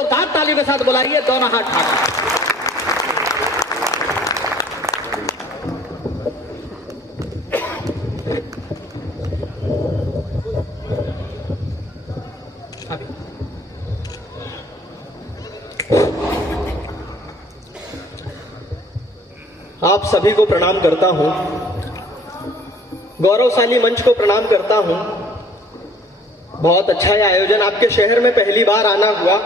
जोरदार ताली के साथ बुलाइए दोनों हाथ ठाकर। आप सभी को प्रणाम करता हूं, गौरवशाली मंच को प्रणाम करता हूं। बहुत अच्छा है आयोजन, आपके शहर में पहली बार आना हुआ।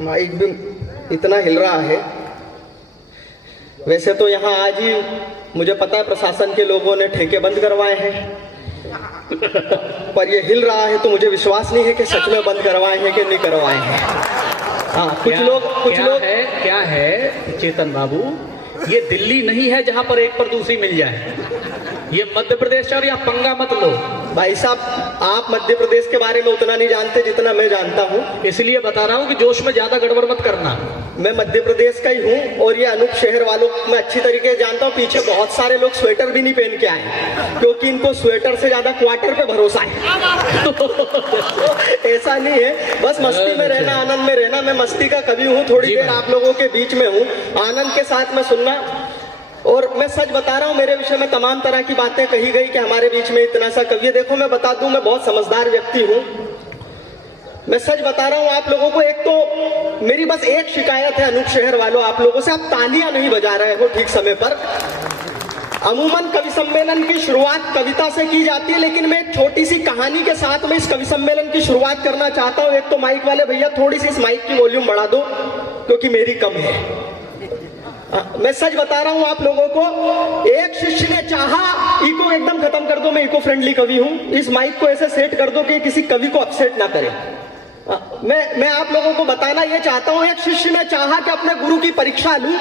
माइक भी इतना हिल रहा है। वैसे तो यहाँ आज ही मुझे पता है प्रशासन के लोगों ने ठेके बंद करवाए हैं, पर ये हिल रहा है तो मुझे विश्वास नहीं है कि सच में बंद करवाए हैं कि नहीं करवाए हैं। हाँ, कुछ लोग क्या है चेतन बाबू, ये दिल्ली नहीं है जहां पर एक पर दूसरी मिल जाए। ये मध्य प्रदेश और यहाँ पंगा मत लो। भाई साहब, आप मध्य प्रदेश के बारे में उतना नहीं जानते जितना मैं जानता हूँ, इसलिए बता रहा हूँ कि जोश में ज्यादा गड़बड़ मत करना। मैं मध्य प्रदेश का ही हूँ और ये अनूप शहर वालों को मैं अच्छी तरीके से जानता हूँ। पीछे बहुत सारे लोग स्वेटर भी नहीं पहन के आए क्योंकि इनको स्वेटर से ज्यादा क्वार्टर पे भरोसा है। ऐसा नहीं है, बस मस्ती में रहना, आनंद में रहना। मैं मस्ती का कवि हूँ, थोड़ी देर आप लोगों के बीच में हूँ, आनंद के साथ में सुनना। और मैं सच बता रहा हूँ, मेरे विषय में तमाम तरह की बातें कही गई कि हमारे बीच में इतना सा कवि है। देखो, मैं बता दूं, मैं बहुत समझदार व्यक्ति हूँ। मैं सच बता रहा हूँ आप लोगों को। एक तो मेरी बस एक शिकायत है अनूप शहर वालों, आप लोगों से, आप तालियां नहीं बजा रहे हो ठीक समय पर। अमूमन कवि सम्मेलन की शुरुआत कविता से की जाती है, लेकिन मैं एक छोटी सी कहानी के साथ में इस कवि सम्मेलन की शुरुआत करना चाहता हूँ। एक तो माइक वाले भैया थोड़ी सी इस माइक की वॉल्यूम बढ़ा दो क्योंकि मेरी कम है। मैं सच बता रहा हूं आप लोगों को। एक शिष्य ने चाहा, इको एकदम खत्म कर दो, मैं इको फ्रेंडली कवि हूं, इस माइक को ऐसे सेट कर दो कि किसी कवि को अपसेट ना करे। मैं आप लोगों को बताना ये चाहता हूं, एक शिष्य ने चाहा कि अपने गुरु की परीक्षा लूं।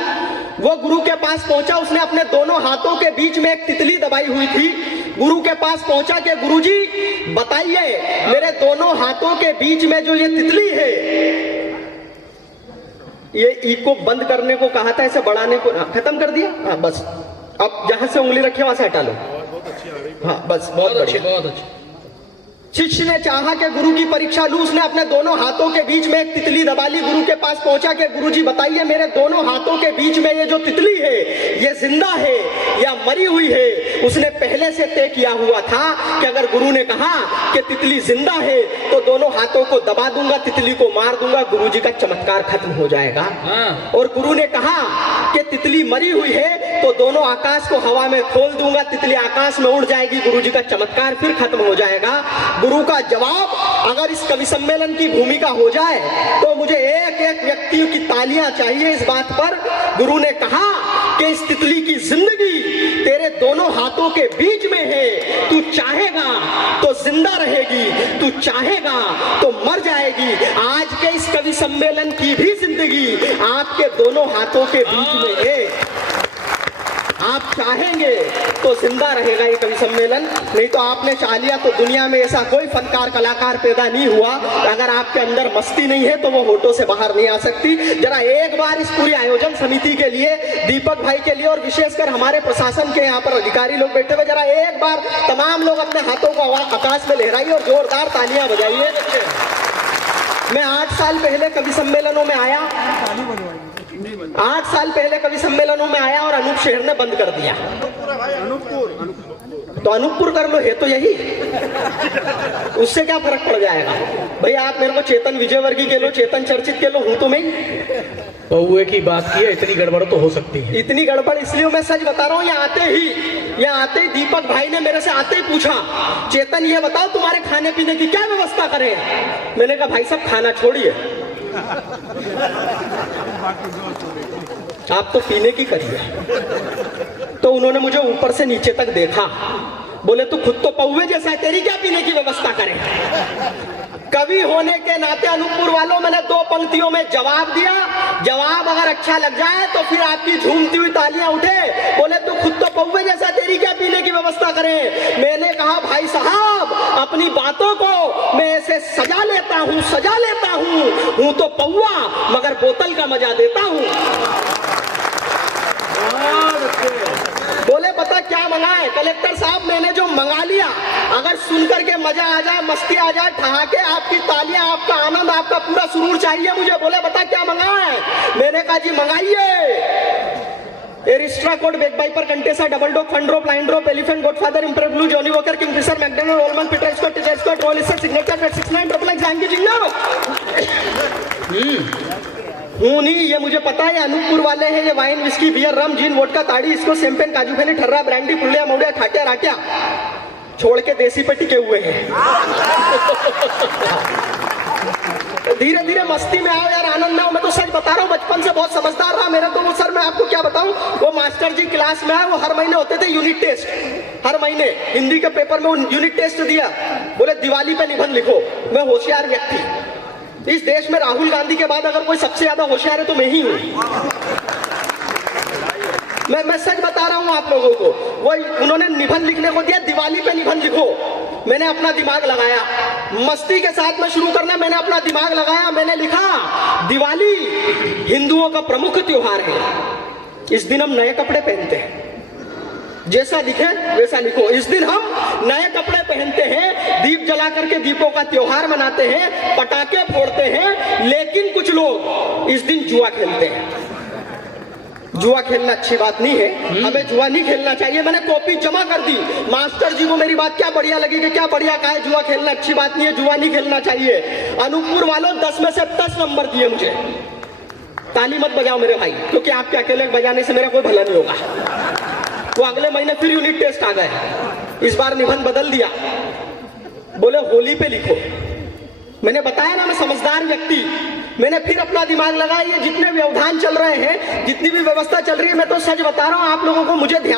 वो गुरु के पास पहुंचा, उसने अपने दोनों हाथों के बीच में एक तितली दबाई हुई थी। गुरु के पास पहुंचा कि गुरुजी बताइए, मेरे दोनों हाथों के बीच में जो ये तितली है, ये इको बंद करने को कहा था, ऐसे बढ़ाने को खत्म कर दिया। हाँ बस, अब जहां से उंगली रखी वहां से हटा लो। हाँ बस, बहुत अच्छी, बहुत अच्छी। शिष्य ने चाहा कि गुरु की परीक्षा लूं, उसने अपने दोनों हाथों के बीच में एक तितली दबा ली। गुरु के पास पहुंचा कि गुरुजी बताइए, मेरे दोनों हाथों के बीच में ये जो तितली है, ये जिंदा है या मरी हुई है? उसने पहले से तय किया हुआ था कि अगर गुरु ने कहा कि तितली जिंदा है तो दोनों हाथों को दबा दूंगा, तितली को मार दूंगा, गुरुजी का चमत्कार खत्म हो जाएगा। और गुरु ने कहा कि तितली मरी हुई है तो दोनों आकाश को हवा में खोल दूंगा, तितली आकाश में उड़ जाएगी, गुरुजी का चमत्कार फिर खत्म हो जाएगा। गुरु का जवाब, अगर इस कवि सम्मेलन की भूमिका हो जाए तो मुझे एक एक व्यक्ति की तालियां चाहिए इस बात पर। गुरु ने कहा कि इस तितली की जिंदगी तेरे दोनों हाथों के बीच में है, तू चाहेगा तो जिंदा रहेगी, तू चाहेगा तो मर जाएगी। आज के इस कवि सम्मेलन की भी जिंदगी आपके दोनों हाथों के बीच में है। आप चाहेंगे तो जिंदा रहेगा ये कवि सम्मेलन, नहीं तो आपने चाह लिया तो दुनिया में ऐसा कोई फनकार कलाकार पैदा नहीं हुआ। अगर आपके अंदर मस्ती नहीं है तो वो होठों से बाहर नहीं आ सकती। जरा एक बार इस पूरी आयोजन समिति के लिए, दीपक भाई के लिए और विशेषकर हमारे प्रशासन के यहाँ पर अधिकारी लोग बैठे हुए, जरा एक बार तमाम लोग अपने हाथों को आकाश में लहराइए और जोरदार तालियां बजाइए। मैं 8 साल पहले कवि सम्मेलनों में आया, 8 साल पहले कवि सम्मेलनों में आया और अनूप शहर ने बंद कर दिया। तो अनूपपुर कर लो, है तो यही, उससे क्या फर्क पड़ जाएगा? भैया आप मेरे को चेतन विजयवर्गीय के लो, चेतन चर्चित के लो, हूं तो मैं। कौए की बात की है, इतनी गड़बड़ तो हो सकती है। इतनी गड़बड़ इसलिए मैं सच बता रहा हूँ, यहाँ आते ही दीपक भाई ने मेरे से आते ही पूछा, चेतन ये बताओ तुम्हारे खाने पीने की क्या व्यवस्था करें? मैंने कहा भाई साहब खाना छोड़िए, आप तो पीने की करिए। तो उन्होंने मुझे ऊपर से नीचे तक देखा, बोले तू खुद तो पौवे जैसा है, तेरी क्या पीने की व्यवस्था करें? कवि होने के नाते अनूपपुर वालों, मैंने 2 पंक्तियों में जवाब दिया। जवाब अगर अच्छा लग जाए तो फिर आपकी झूमती हुई तालियां उठे। बोले तू खुद तो पौवे जैसा, तेरी क्या पीने की व्यवस्था करें? मैंने कहा भाई साहब, अपनी बातों को मैं ऐसे सजा लेता हूँ तो पौवा, मगर बोतल का मजा देता हूँ। बोले पता क्या मंगाए कलेक्टर साहब, मैंने जो मंगा लिया, अगर सुनकर के मजा आ जाए, मस्ती आ जाए, ठहाके, आपकी तालियां, आपका आनंद, आपका पूरा सुरूर चाहिए मुझे। बोले बता क्या मंगाए? मैंने कहा जी मंगाइए एरिस्ट्रा कोड, बेक बाइपर, Contessa, Double Dog, Fun Drop, Line Drop, Elephant, Godfather, Imperial Blue, Johnnie Walker, Kingfisher, McDonald, ओलमन, Peter Scot, Teacher Scot, Roll Scot, Signature, 69 Triple X, जानकी जिंगनो। हूं नहीं, ये मुझे पता है, अनूपपुर वाले हैं, ये वाइन, विस्की, बियर, रम, जीन, वोडका, ताड़ी, इसको शैंपेन, काजू फेनी, ठर्रा, ब्रांडी, पुलिया, मौड़िया, खाटिया, राटिया छोड़ के देसी पे टिके हुए हैं। धीरे धीरे मस्ती में आओ यार, आनंद में आओ। मैं तो सच बता रहा हूँ, बचपन से बहुत समझदार रहा मेरा तो वो सर, मैं आपको क्या बताऊं, वो मास्टर जी क्लास में आए, वो हर महीने होते थे यूनिट टेस्ट, हर महीने हिंदी के पेपर में यूनिट टेस्ट दिया, बोले दिवाली पे निबंध लिखो। मैं होशियार व्यक्ति, इस देश में राहुल गांधी के बाद अगर कोई सबसे ज्यादा होशियार है तो मैं ही हूँ। मैं सच बता रहा हूँ आप लोगों को, वो उन्होंने निबंध लिखने को दिया, दिवाली पे निबंध लिखो। मैंने अपना दिमाग लगाया, मस्ती के साथ में शुरू करना, मैंने अपना दिमाग लगाया, मैंने लिखा दिवाली हिंदुओं का प्रमुख त्योहार है, इस दिन हम नए कपड़े पहनते हैं, जैसा लिखे वैसा लिखो। इस दिन हम नए कपड़े पहनते हैं, दीप जला करके दीपों का त्योहार मनाते हैं, पटाखे फोड़ते हैं, लेकिन कुछ लोग इस दिन जुआ खेलते हैं। जुआ खेलना अच्छी बात नहीं है, हमें जुआ नहीं खेलना चाहिए। मैंने कॉपी जमा कर दी, मास्टर जी को मेरी बात क्या बढ़िया लगी कि क्या बढ़िया कहा है, जुआ खेलना अच्छी बात नहीं है, जुआ नहीं खेलना चाहिए। अनूपपुर वालों 10 में से 10 नंबर दिए मुझे। ताली मत बजाओ मेरे भाई, क्योंकि आपके अकेले बजाने से मेरा कोई भला नहीं होगा। वो अगले महीने फिर यूनिट टेस्ट आ गए, इस बार निबंध बदल दिया, बोले होली पे लिखो। मैंने बताया ना मैं समझदार व्यक्ति, मैंने फिर अपना दिमाग लगाया। ये जितने व्यवधान चल रहे हैं, जितनी भी व्यवस्था चल रही है, मैं तो सच बता रहा हूं आप लोगों को, मुझे ध्यान